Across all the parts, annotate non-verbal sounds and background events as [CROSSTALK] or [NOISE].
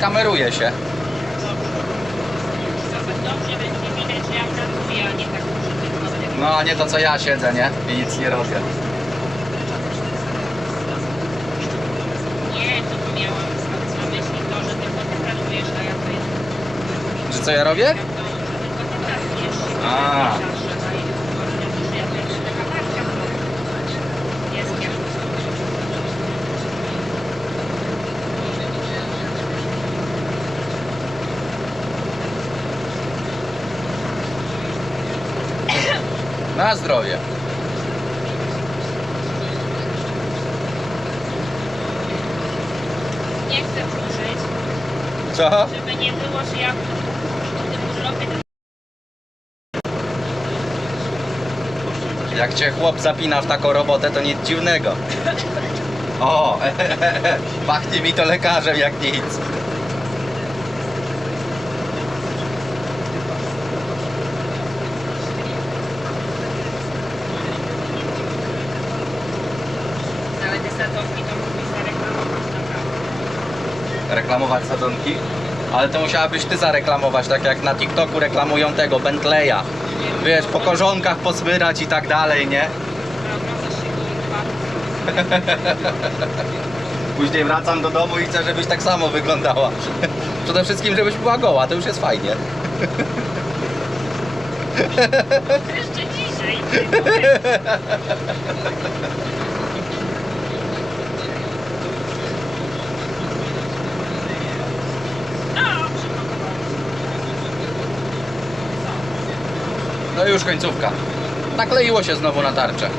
kameruje się. Dobrze będzie widać, że ja pracuję, a nie tak muszę tylko No a nie to co ja siedzę, nie? I nic nie robię. Nie, to tu miałam na myśli to, że tylko ty pracujesz, a ja to jest... Że co ja robię? A. Zawsze, a i że ja to jest taka babcia, to jest jak... Na zdrowie. Nie chcę dłużyć, Co? żeby nie było, że ja tym urlopie Jak cię chłop zapina w taką robotę, to nic dziwnego. O, [LAUGHS] pachnie mi to lekarzem jak nic. nawet te sadzonki to mógłbyś zareklamować naprawdę. Reklamować sadzonki? Ale to musiałabyś ty zareklamować, tak jak na TikToku reklamują tego Bentleya. Wiesz, po korzonkach posmyrać i tak dalej, nie? [LAUGHS] Później wracam do domu i chcę, żebyś tak samo wyglądała. [LAUGHS] Przede wszystkim, żebyś była goła, to już jest fajnie. Jeszcze dzisiaj. [LAUGHS] No, przygotowałam. No już końcówka. Nakleiło się znowu na tarczę.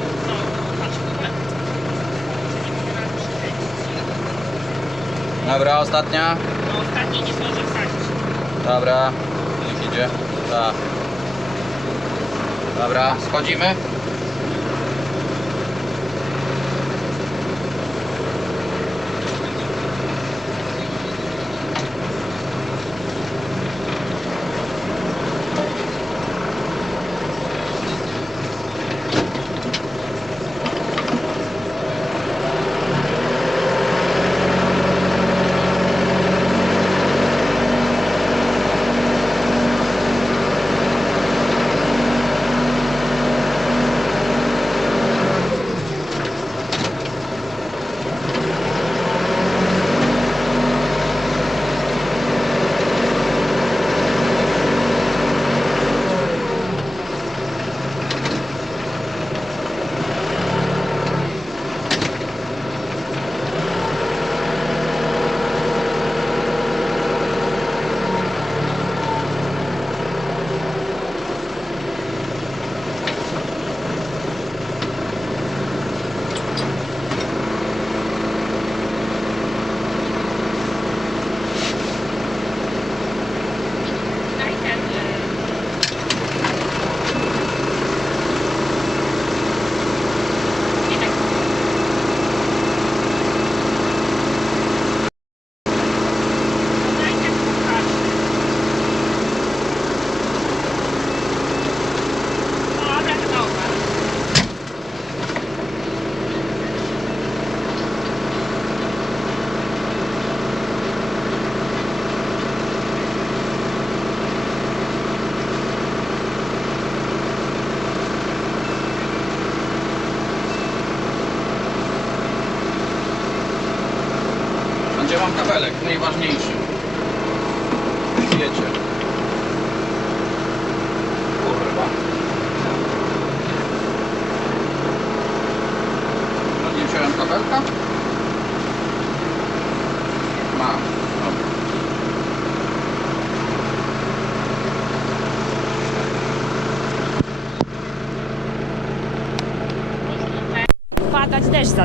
Dobra, ostatnia. No, ostatni nie zdążę wsadzić. Dobra, niech idzie. Tak. Dobra, schodzimy.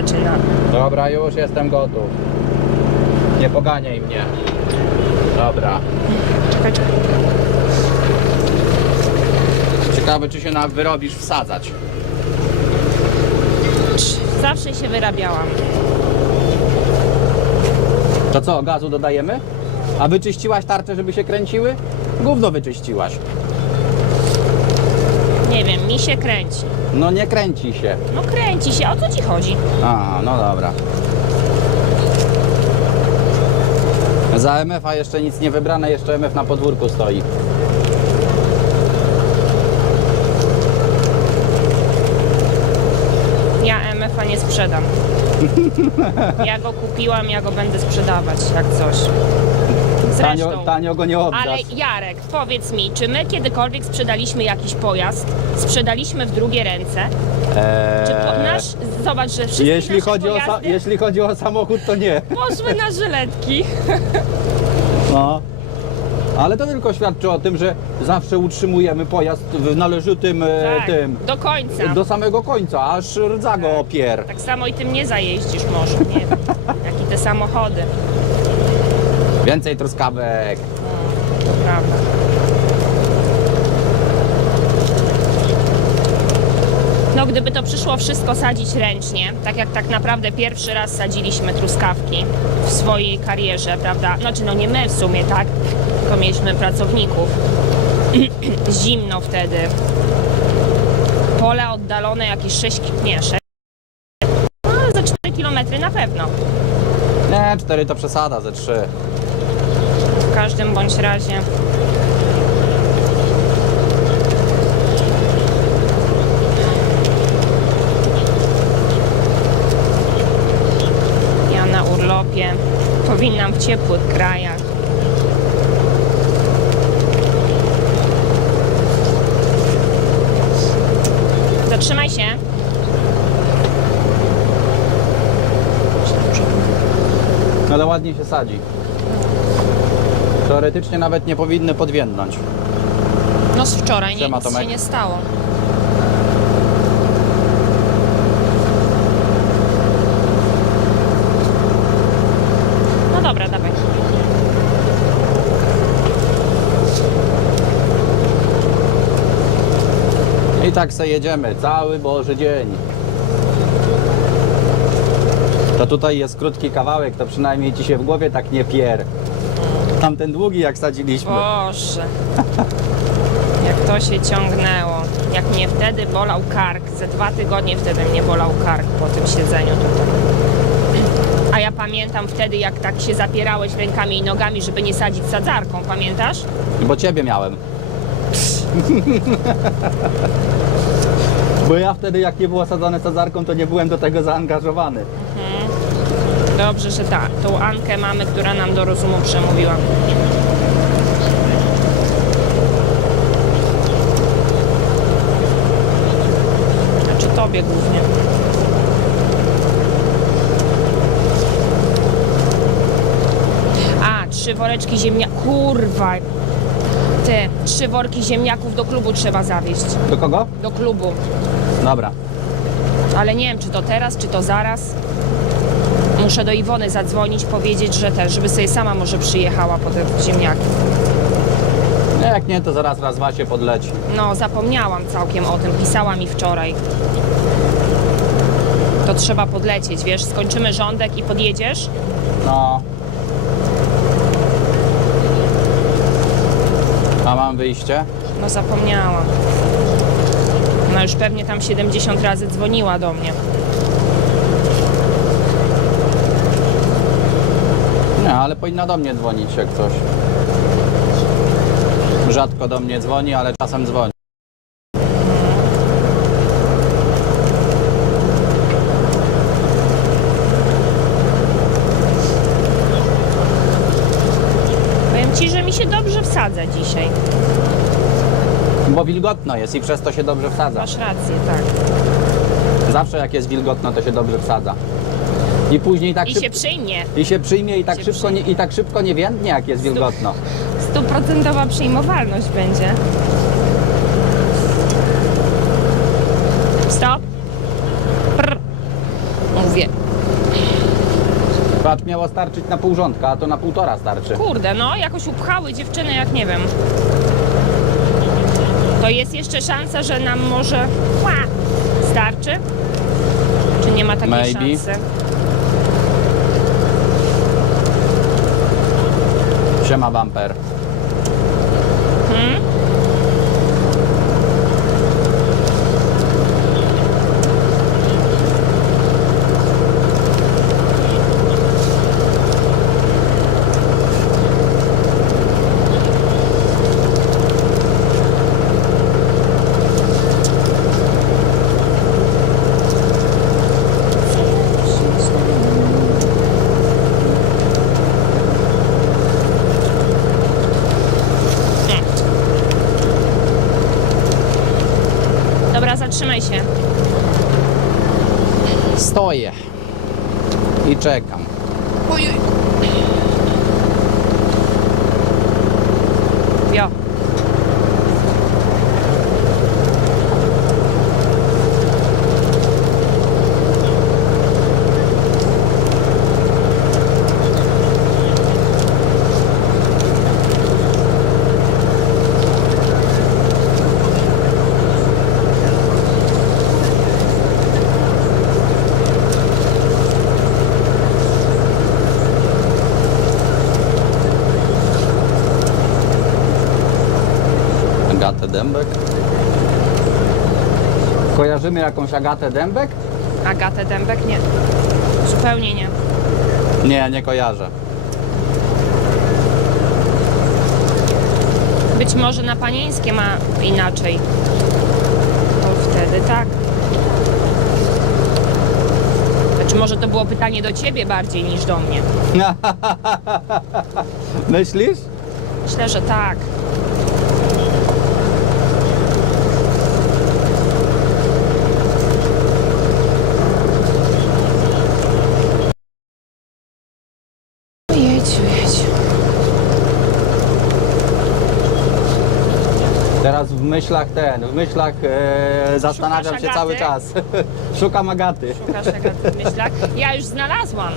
Zaczyna. Dobra, już jestem gotów. Nie poganiaj mnie. Dobra. Czekaj, czekaj. Ciekawe, czy się na wyrobisz wsadzać. Zawsze się wyrabiałam. To co, gazu dodajemy? A wyczyściłaś tarcze, żeby się kręciły? Gówno wyczyściłaś. Nie wiem, mi się kręci. No nie kręci się. No kręci się, o co ci chodzi? A, no dobra. Za MF-a jeszcze nic nie wybrane, jeszcze MF na podwórku stoi. Ja MF-a nie sprzedam. [LAUGHS] Ja go kupiłam, ja go będę sprzedawać, jak coś. Tanio, Zresztą, tanio go nie oddasz. ale Jarek, powiedz mi, czy my kiedykolwiek sprzedaliśmy jakiś pojazd, sprzedaliśmy w drugie ręce? Czy po, Eee, nasz, zobacz, że wszystkie jeśli, nasze chodzi o pojazdy jeśli chodzi o samochód, to nie. poszły na żyletki. [LAUGHS] No. Ale to tylko świadczy o tym, że zawsze utrzymujemy pojazd w należytym e, Tak, tym. do końca. Do samego końca, aż rdza go opier. Tak samo i tym nie zajeździsz może, nie wiem, [LAUGHS] jak i te samochody. Więcej truskawek. To prawda. No gdyby to przyszło wszystko sadzić ręcznie, tak jak tak naprawdę pierwszy raz sadziliśmy truskawki w swojej karierze, prawda? Znaczy no nie my w sumie, tak? Tylko mieliśmy pracowników. [CLEARS THROAT] Zimno wtedy. Pole oddalone jakieś 6, nie 6, no za 4 km na pewno. Nie, cztery to przesada, ze trzy. W każdym bądź razie. Ja na urlopie. Powinnam w ciepłych krajach. Zatrzymaj się. Ale ładnie się sadzi. Teoretycznie nawet nie powinny podwiędnąć. No z wczoraj Siema, nic się Tomek. nie stało. No dobra, dawaj. I tak se jedziemy, cały Boży dzień. To tutaj jest krótki kawałek, to przynajmniej ci się w głowie tak nie pier. Tamten długi jak sadziliśmy. Boże. [LAUGHS] Jak to się ciągnęło. Jak mnie wtedy bolał kark. Ze dwa tygodnie wtedy mnie bolał kark po tym siedzeniu tutaj. A ja pamiętam wtedy, jak tak się zapierałeś rękami i nogami, żeby nie sadzić sadzarką. Pamiętasz? Bo ciebie miałem. [LAUGHS] Bo ja wtedy jak nie było sadzone sadzarką, to nie byłem do tego zaangażowany. Dobrze, że ta, tą Ankę mamy, która nam do rozumu przemówiła. Znaczy tobie głównie. A, trzy woreczki ziemnia... Kurwa! Ty, trzy worki ziemniaków do klubu trzeba zawieźć. Do kogo? Do klubu. Dobra. Ale nie wiem, czy to teraz, czy to zaraz. Muszę do Iwony zadzwonić, powiedzieć, że też, żeby sobie sama może przyjechała po te ziemniaki. No jak nie, to zaraz raz Wasie podleci. No, zapomniałam całkiem o tym, pisała mi wczoraj. To trzeba podlecieć, wiesz, skończymy rządek i podjedziesz? No. A mam wyjście? No, zapomniałam. No już pewnie tam 70 razy dzwoniła do mnie. Nie, ale powinna do mnie dzwonić jak coś. Rzadko do mnie dzwoni, ale czasem dzwoni. Powiem ci, że mi się dobrze wsadza dzisiaj. Bo wilgotno jest i przez to się dobrze wsadza. Masz rację, tak. Zawsze jak jest wilgotno, to się dobrze wsadza. I później tak I szybko... się przyjmie. I się przyjmie i tak, się szybko nie, i tak szybko nie więdnie, jak jest wilgotno. Stuprocentowa przyjmowalność będzie. Stop. Prr. Mówię. Patrz, miało starczyć na pół rządka, a to na półtora starczy. Kurde, no jakoś upchały dziewczyny, jak nie wiem. To jest jeszcze szansa, że nam może Ła! starczy? Czy nie ma takiej Maybe. szansy? Siema bumper. Trzymaj się. Stoję i czekam. Jo. Agatę Dębek? Kojarzymy jakąś Agatę Dębek? Agatę Dębek? Nie. Zupełnie nie. Nie, nie kojarzę. Być może na panieńskie ma inaczej. To wtedy tak. Znaczy może to było pytanie do ciebie bardziej niż do mnie. [LAUGHS] Myślisz? Myślę, że tak. W myślach ten, w myślach e, zastanawiam się Agaty? cały czas. [LAUGHS] Szukam Agaty. Szukasz Agaty w myślach? Ja już znalazłam.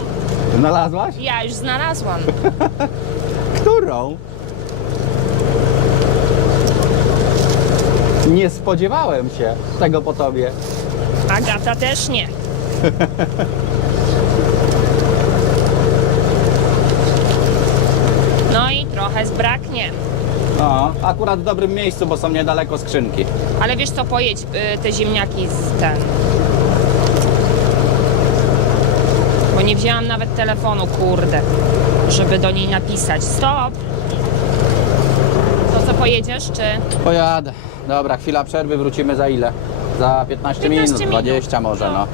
Znalazłaś? Ja już znalazłam. [LAUGHS] Którą? Nie spodziewałem się tego po tobie. Agata też nie. [LAUGHS] No i trochę zbraknie. No, akurat w dobrym miejscu, bo są niedaleko skrzynki. Ale wiesz co, pojedź y, te ziemniaki z ten. Bo nie wzięłam nawet telefonu, kurde, żeby do niej napisać. Stop! To co, pojedziesz, czy... Pojadę. Dobra, chwila przerwy, wrócimy za ile? Za 15, 15 minut, minut. 20 może, No. no.